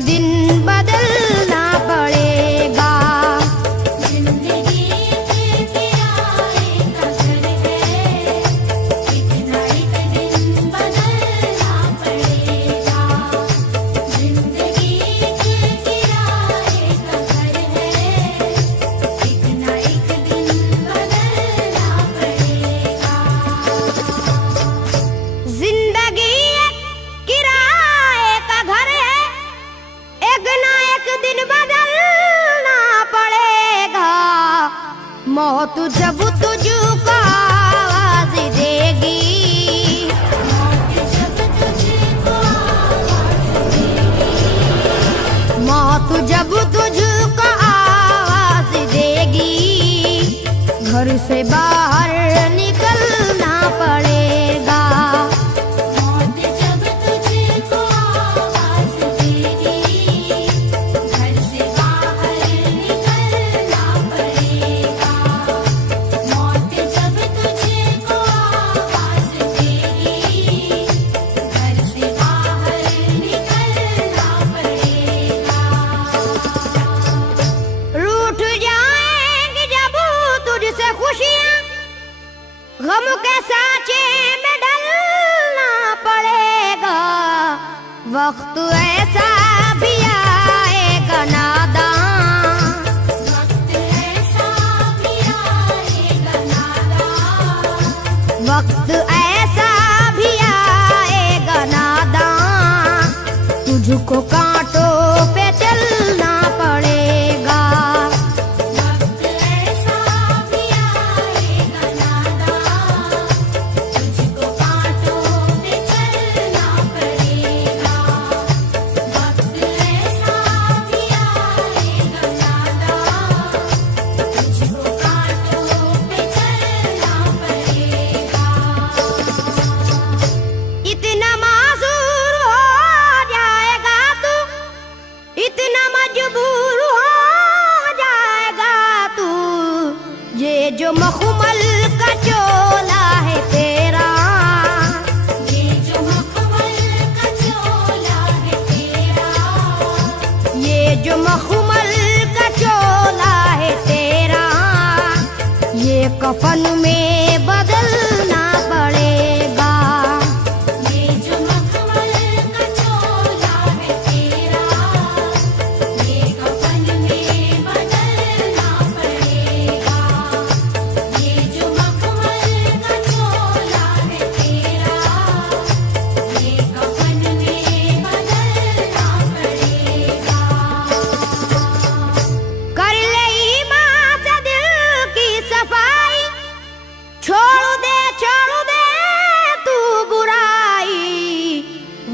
दिन बदलना पड़ेगा। जिंदगी के किराए का घर है, इतना एक दिन बदलना पड़ेगा। जिंदगी के किराए का घर है, इतना एक दिन बदलना पड़ेगा। जिंदगी एक किराए का घर है, एक ना एक दिन बदलना पड़ेगा। मौत जब तुझको आवाज देगी, जब तुझको आवाज देगी, मौत जब तुझको आवाज देगी, घर से बाहर निकलना पड़ेगा। मौत जब तुझको आवाज देगी, घर से बाहर निकलना पड़ेगा। मौत जब तुझको आवाज देगी, घर से बाहर निकलना पड़ेगा। रूठ जाएंगी जब तुझसे खुशियां, गम के साँचे में ढलना पड़ेगा। वक्त ऐसा भी आएगा नादान, वक्त ऐसा भी आएगा नादान, वक्त ऐसा भी आएगा नादान, तुझको कांटों पे चलना पड़ेगा। वक्त ऐसा भी आएगा नादान, तुझको कांटों पे चलना पड़ेगा। वक्त ऐसा भी आएगा नादान, तुझको कांटों पे चलना पड़ेगा। इतना मासूर हो जाएगा तू, इतना मजबूर हो जाएगा तू, ये जो मखमल का चोला है तेरा, ये जो मखमल का चोला है तेरा, ये जो मखमल का चोला है तेरा, ये कफन में बदलना पड़ेगा। ये जो मखमल का चोला है तेरा, ये कफन में बदलना पड़ेगा। ये जो मखमल का चोला है तेरा, ये कफन में बदलना पड़ेगा। कर ले ईमान से दिल की सफाई, छोड़ दे तू बुराई।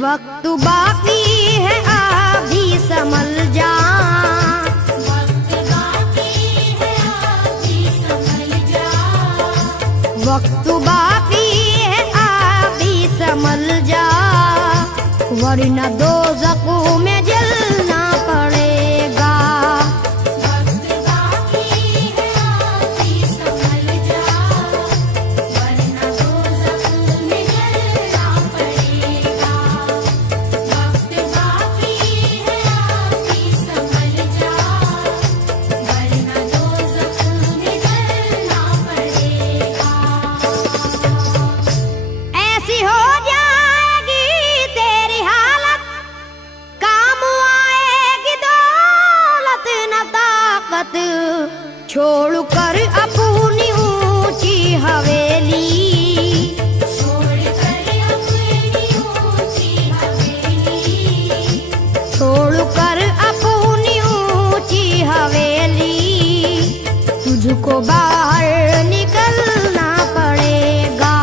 वक्त बाकी है अभी संभल जा, वक्त बाकी है अभी संभल जा, वक्त बाकी है अभी संभल जा, वरना दोज़ख में जलना पड़ेगा। वक्त बाकी है अभी संभल जा, वरना दोज़ख में जलना पड़ेगा। वक्त बाकी है अभी संभल जा, वरना दोज़ख में जलना पड़ेगा। ऐसी हो जाएगी तेरी हालत, काम आएगी दौलत न ताकत, छोड़ कर अपनी ऊंची हवेली, छोड़ कर अपनी ऊंची हवेली, छोड़ कर अपनी ऊंची हवेली, तुझको बाहर निकलना पड़ेगा।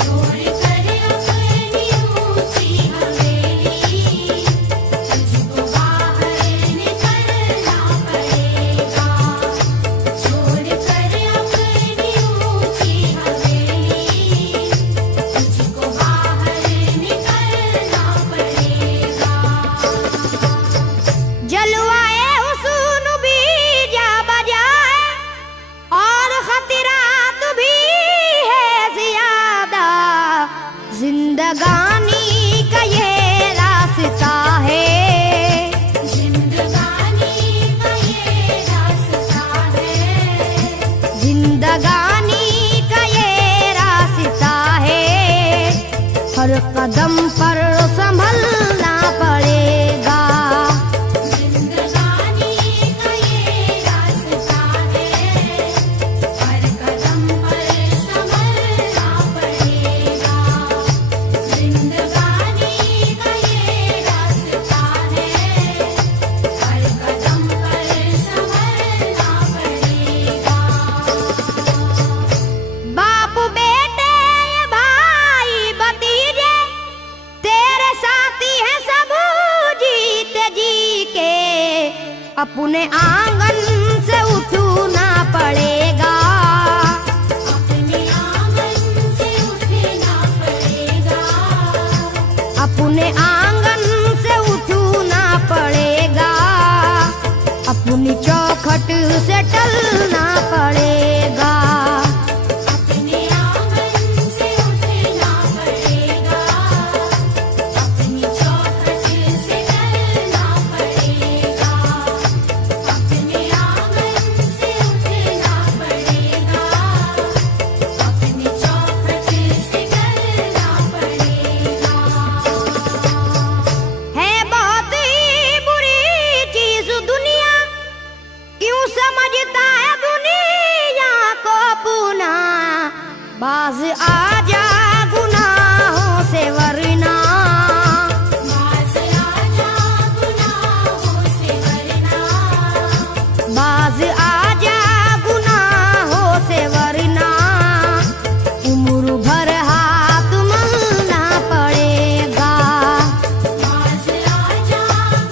छोड़ कर अपनी ऊंची हवेली, तुझको बाहर निकलना पड़ेगा। छोड़ कर अपनी ऊंची हवेली, तुझको बाहर निकलना पड़ेगा। जलवाए हुस्न भी जा बजाए, और खतरा जिंदगानी का ये रास्ता है, हर कदम पर संभलना पड़ेगा। जिंदगानी का ये रास्ता है, हर कदम पर संभलना पड़ेगा। जिंदगानी का ये रास्ता है, हर कदम पर संभलना पड़ेगा। बाप बेटे भाई भतीजे तेरे साथी हैं सब जीते जी के, अपने आंगन से उठना पड़ेगा। अपने आंगन से उठना पड़ेगा। अपने आंगन से उठना पड़ेगा, अपनी चौखट से टलना पड़ेगा। अपने आंगन से उठना पड़ेगा, अपनी चौखट से टलना पड़ेगा। अपने आंगन से उठना पड़ेगा, अपनी चौखट से टलना पड़ेगा। है बहुत ही बुरी चीज दुनिया, क्यों समझता है दुनिया को अपना। बाज आजा गुनाहों से वरना, बाज आजा गुनाहों से वरना। बाज आजा गुनाहों से वरना, उम्र भर हाथ मलना पड़ेगा। बाज आजा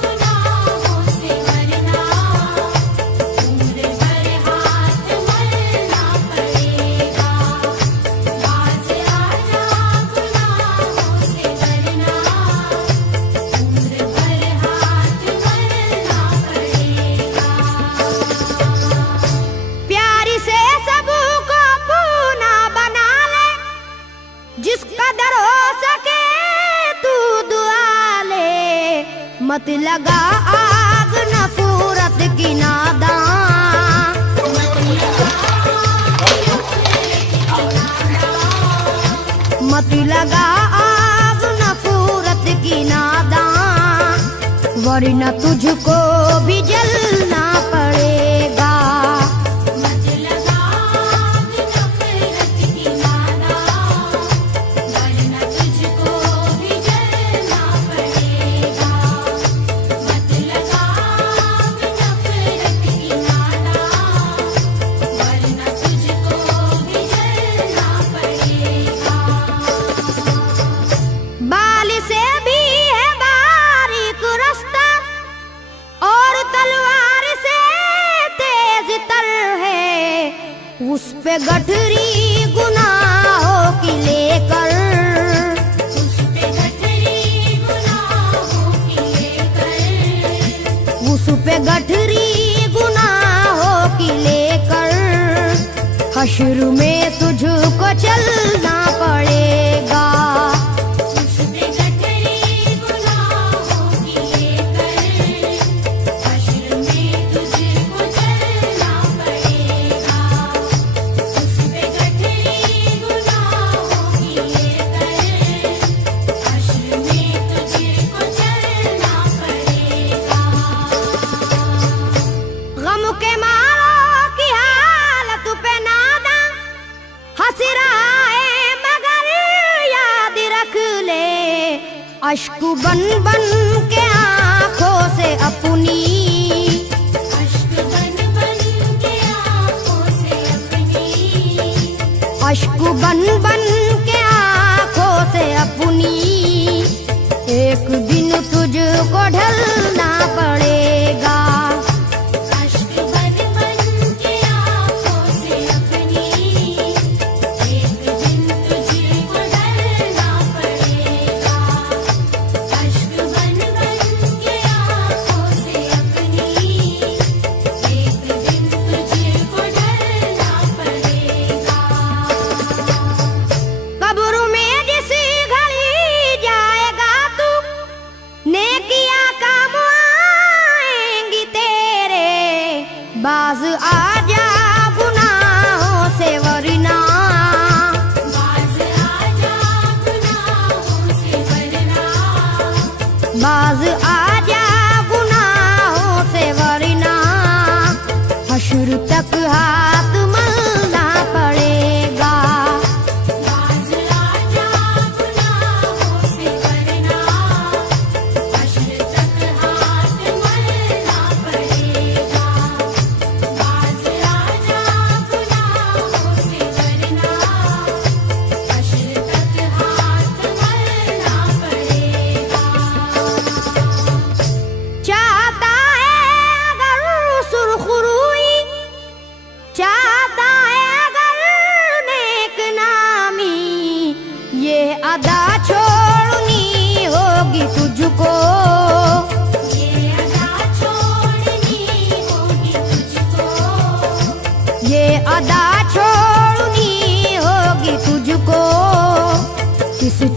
गुनाहों से वरना, उम्र भर हाथ मलना पड़ेगा। बाज आजा गुनाहों से वरना, उम्र भर हाथ मलना पड़ेगा। प्यार से सबको अपना बना ले, जिस कदर हो सके तू दुआ ले। मत लगा आग नफरत की नादान, मत लगा आग नफरत की नादान, वरना तुझको भी जलना पड़ेगा। मत लगा आग नफरत की नादान, वरना तुझको भी जलना पड़ेगा। मत लगा आग नफरत की नादान, वरना तुझको भी जलना पड़ेगा। बाल से भी है बारीक रास्ता, और तलवार से तेज तर है। उस पे गठरी गुनाहों की लेकर, उस पे गठरी गुनाहों की लेकर, उस पे गठरी गुनाहों की लेकर, हश्र में तुझको चलना पड़ेगा। उस पे गठरी गुनाहों की लेकर, हश्र में तुझको चलना पड़ेगा। उस पे गठरी गुनाहों की लेकर, हश्र में तुझको चलना पड़ेगा। गम के मारों की हालत पे नादा हंस रहा है, मगर याद रख ले, अश्क बन बन के आंखों से अपनी, अश्क बन बन के आँखों से अपनी, अश्क बन बन के आंखों से अपनी, एक दिन तुझको ढलना पड़ेगा। अश्क बन बन के आँखों से अपनी, एक दिन तुझको डरना पड़ेगा। अश्क बन बन के आँखों से अपनी, एक दिन तुझको डरना पड़ेगा। कब्र में जिस घड़ी जाएगा तू, नेकिया का मुआ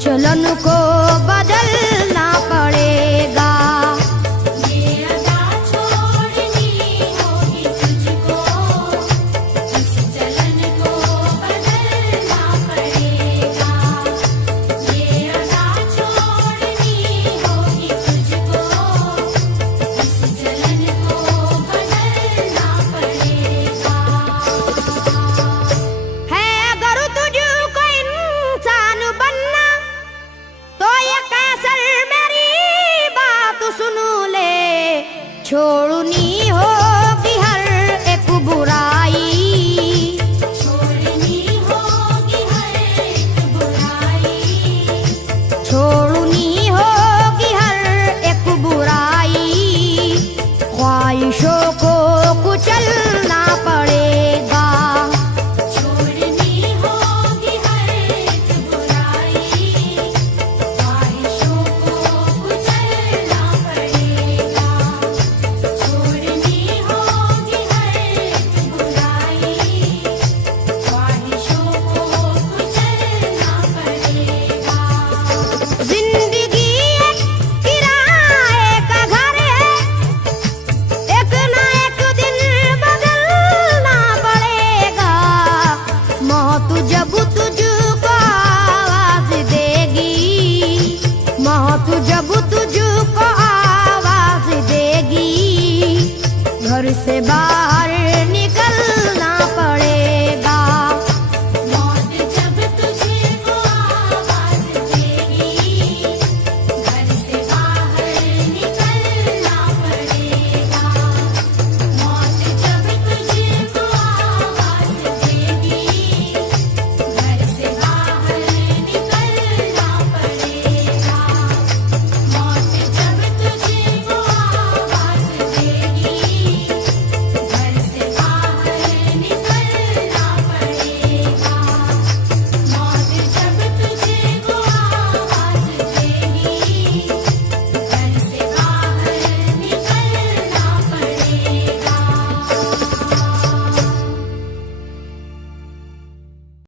चलन को बदलना पड़ेगा। ये अदा छोड़नी होगी तुझको, इस चलन को बदलना पड़ेगा। ये अदा छोड़नी होगी तुझको, इस चलन को बदलना पड़ेगा। है अगर तुझको इंसान बनना तो ये कैसर मेरी बात सुन ले। छोड़नी होगी हर एक बुराई, छोड़नी होगी हर एक बुराई, छोड़नी होगी हर एक बुराई। ख्वाहिशों को कुचलना पड़ेगा। छोड़नी होगी हर एक बुराई, ख्वाहिशों को कुचलना पड़ेगा। छोड़नी होगी हर एक बुराई, ख्वाहिशों को कुचलना पड़ेगा। जिंदगी एक किराए का घर है, एक ना एक दिन बदलना पड़ेगा। मौत जब